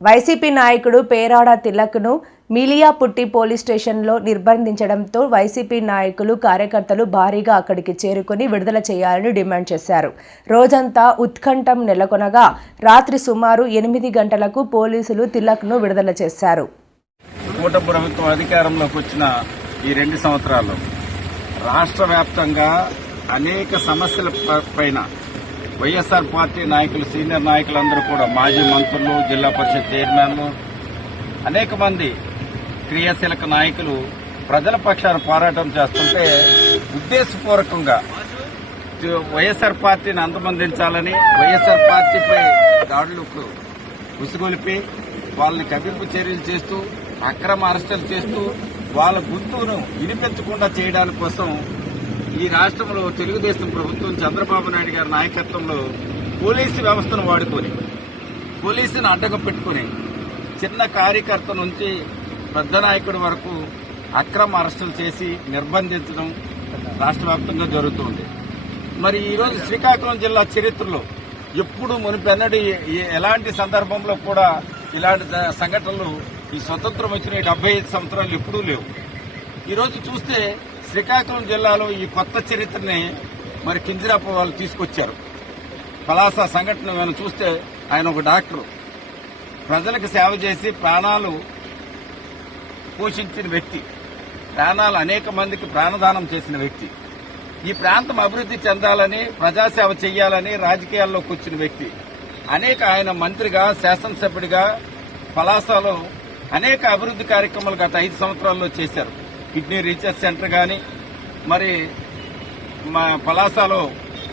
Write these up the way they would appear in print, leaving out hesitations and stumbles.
YCP నాయకుడు Perada తిలక్ను Meliaputti police స్టేషన్లో నిర్బంధించడంతో YCP నాయకులు కార్యకర్తలు భారీగా అక్కడికి చేరుకుని విడుదల చేయాలని డిమాండ్ చేశారు. రోజంతా ఉత్కంఠం నెలకొనగా రాత్రి సుమారు 8 గంటలకు పోలీసులు తిలక్ను విడుదల చేశారు. కూటమి ప్రభుత్వం అధికారంలోకి వచ్చిన ఈ 2 సంవత్సరాల్లో రాష్ట్ర వ్యాప్తంగా అనేక సమస్యల పైన వైఎస్ఆర్ పార్టీ నాయకులు, సీనియర్ నాయకులందరూ కూడా మాజీ మంత్రులు, జిల్లా పరిషత్ చైర్మన్లు, అనేక మంది క్రియాశీలక నాయకులు ప్రజల పక్షాన పోరాటం చేస్తుంటే ఉద్దేశపూర్వకంగా వైఎస్ఆర్ పార్టీని అంతమొందించాలని, వైఎస్ఆర్ పార్టీపై దాడులకు ఉసిగొలిపి వాళ్ళని కవ్వింపు చర్యలు చేస్తూ, అక్రమ అరెస్టులు చేస్తూ వాళ్ళ గుర్తును వినిపించకుండా చేయడానికి కోసం ఈ రాష్ట్రంలో తెలుగుదేశం ప్రభుత్వం చంద్రబాబు నాయుడు గారి నాయకత్వంలో పోలీసు వ్యవస్థను వాడుకొని, పోలీసును అడ్డగం పెట్టుకుని చిన్న కార్యకర్త నుంచి పెద్ద నాయకుడి వరకు అక్రమ అరెస్టులు చేసి నిర్బంధించడం రాష్ట్ర వ్యాప్తంగా జరుగుతోంది. మరి ఈరోజు శ్రీకాకుళం జిల్లా చరిత్రలో ఎప్పుడు మునిపెన్నడూ ఎలాంటి సందర్భంలో కూడా ఇలాంటి సంఘటనలు ఈ స్వతంత్రం వచ్చిన 75 సంవత్సరాలు ఎప్పుడూ లేవు. ఈరోజు చూస్తే శ్రీకాకుళం జిల్లాలో ఈ కొత్త చరిత్రని మరి కింజరాపు వాళ్ళు తీసుకొచ్చారు. పలాస సంఘటన మనం చూస్తే ఆయన ఒక డాక్టర్, ప్రజలకు సేవ చేసి ప్రాణాలు పోషించిన వ్యక్తి, ప్రాణాలు అనేక మందికి ప్రాణదానం చేసిన వ్యక్తి, ఈ ప్రాంతం అభివృద్ధి చెందాలని, ప్రజాసేవ చేయాలని రాజకీయాల్లోకి వచ్చిన వ్యక్తి. ఆయన మంత్రిగా, శాసనసభ్యుడిగా పలాసలో అనేక అభివృద్ధి కార్యక్రమాలు గత 5 సంవత్సరాల్లో చేశారు. కిడ్నీ రీసెర్చ్ సెంటర్ కానీ, మరి మా పలాసలో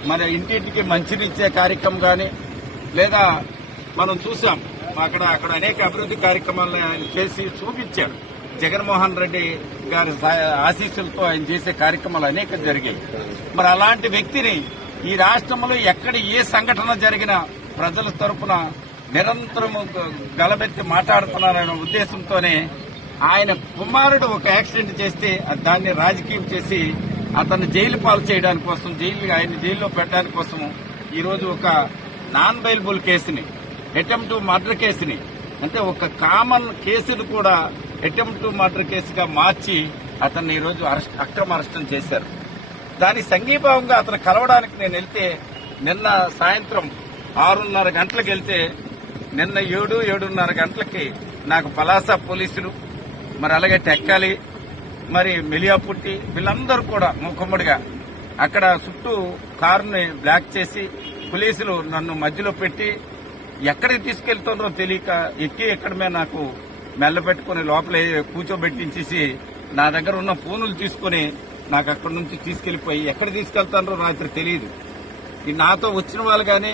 మరి ఇంటింటికి మంచినిచ్చే కార్యక్రమం కానీ, లేదా మనం చూసాం అక్కడ అనేక అభివృద్ధి కార్యక్రమాలను ఆయన చేసి చూపించాడు. జగన్మోహన్ రెడ్డి గారి ఆశీస్సులతో ఆయన చేసే కార్యక్రమాలు అనేక జరిగాయి. మరి అలాంటి వ్యక్తిని ఈ రాష్ట్రంలో ఎక్కడ ఏ సంఘటన జరిగినా ప్రజల తరపున నిరంతరం గలబెత్తి మాట్లాడుతున్నారనే ఉద్దేశంతోనే ఆయన కుమారుడు ఒక యాక్సిడెంట్ చేస్తే దాన్ని రాజకీయం చేసి అతన్ని జైలు పాలు చేయడానికి కోసం, ఆయన జైల్లో పెట్టడానికి కోసం ఈరోజు ఒక నాన్ బెయిలబుల్ కేసుని, అటెంప్ట్ టు మర్డర్ కేసుని, అంటే ఒక కామన్ కేసును కూడా అటెంప్ట్ టు మర్డర్ కేసుగా మార్చి అతన్ని ఈరోజు అక్రమ అరెస్టం చేశారు. దానికి సంఘీభావంగా అతను కలవడానికి నేను వెళ్తే, నిన్న సాయంత్రం 6:30 గంటలకు వెళ్తే, నిన్న 7:30 గంటలకి నాకు పలాస పోలీసులు, మరి అలాగే టెక్కాలి, మరి మిలియాపుట్టి వీళ్ళందరూ కూడా మూకుమ్మడిగా అక్కడ చుట్టూ కారుని బ్లాక్ చేసి పోలీసులు నన్ను మధ్యలో పెట్టి ఎక్కడికి తీసుకెళ్తుండ్రో తెలియక ఎక్కడమే నాకు మెల్లబెట్టుకుని లోపల కూర్చోబెట్టించేసి నా దగ్గర ఉన్న ఫోనులు తీసుకుని నాకు అక్కడి నుంచి తీసుకెళ్లిపోయి ఎక్కడ తీసుకెళ్తానో రాత్రి తెలియదు. నాతో వచ్చిన వాళ్ళు కానీ,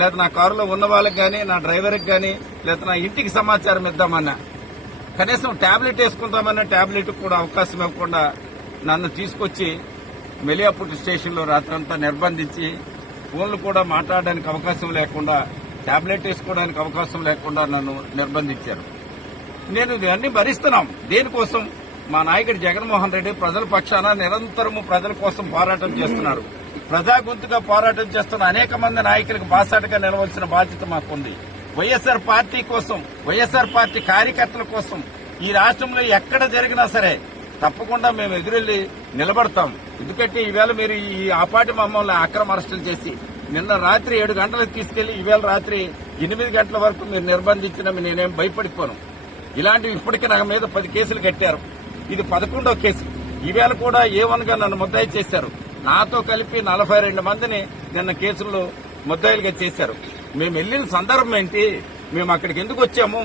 లేదా నా కారులో ఉన్న వాళ్ళకి కానీ, నా డ్రైవర్కి కానీ, లేదా నా ఇంటికి సమాచారం ఇద్దామన్నా, కనీసం టాబ్లెట్ వేసుకుందామన్న టాబ్లెట్ కూడా అవకాశం ఇవ్వకుండా నన్ను తీసుకొచ్చి మిలియాపుట్టి స్టేషన్లో రాత్రంతా నిర్బంధించి, ఫోన్లు కూడా మాట్లాడడానికి అవకాశం లేకుండా, టాబ్లెట్ వేసుకోవడానికి అవకాశం లేకుండా నన్ను నిర్బంధించారు. నేను ఇవన్నీ భరిస్తున్నాం. దేనికోసం? మా నాయకుడు జగన్మోహన్ రెడ్డి ప్రజల పక్షాన నిరంతరము ప్రజల కోసం పోరాటం చేస్తున్నారు. ప్రజా గొంతుగా పోరాటం చేస్తున్న అనేక మంది నాయకులకు బాసాటగా నిలవలసిన బాధ్యత మాకుంది. వైఎస్ఆర్ పార్టీ కోసం, వైఎస్ఆర్ పార్టీ కార్యకర్తల కోసం ఈ రాష్ట్రంలో ఎక్కడ జరిగినా సరే తప్పకుండా మేము ఎదురెళ్లి నిలబడతాం. ఎందుకంటే ఈవేళ మీరు ఈ ఆపాటి మమ్మల్ని అక్రమ అరెస్టులు చేసి నిన్న రాత్రి 7 గంటలకు తీసుకెళ్లి ఈవేళ రాత్రి 8 గంటల వరకు మీరు నిర్బంధించిన నేనేం భయపడిపోను. ఇలాంటివి ఇప్పటికీ నా మీద 10 కేసులు కట్టారు. ఇది 11వ కేసు. ఈవేళ కూడా A1గా నన్ను ముద్దాయి చేశారు. నాతో కలిపి 42 మందిని నిన్న కేసుల్లో ముద్దాయిలుగా చేశారు. మేము వెళ్లిన సందర్భం ఏంటి? మేము అక్కడికి ఎందుకు వచ్చాము?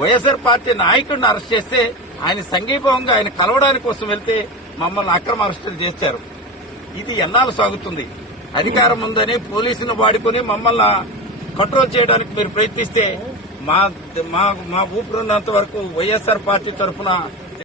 వైఎస్ఆర్ పార్టీ నాయకుడిని అరెస్ట్ చేస్తే ఆయన సంఘీభావంగా ఆయన కలవడానికి కోసం వెళ్తే మమ్మల్ని అక్రమ అరెస్టులు చేశారు. ఇది ఎన్నాళ్ళు సాగుతుంది? అధికారం ఉందని పోలీసును వాడుకుని మమ్మల్ని కంట్రోల్ చేయడానికి మీరు ప్రయత్నిస్తే మా ఊపిరినంత వరకు వైఎస్ఆర్ పార్టీ తరఫున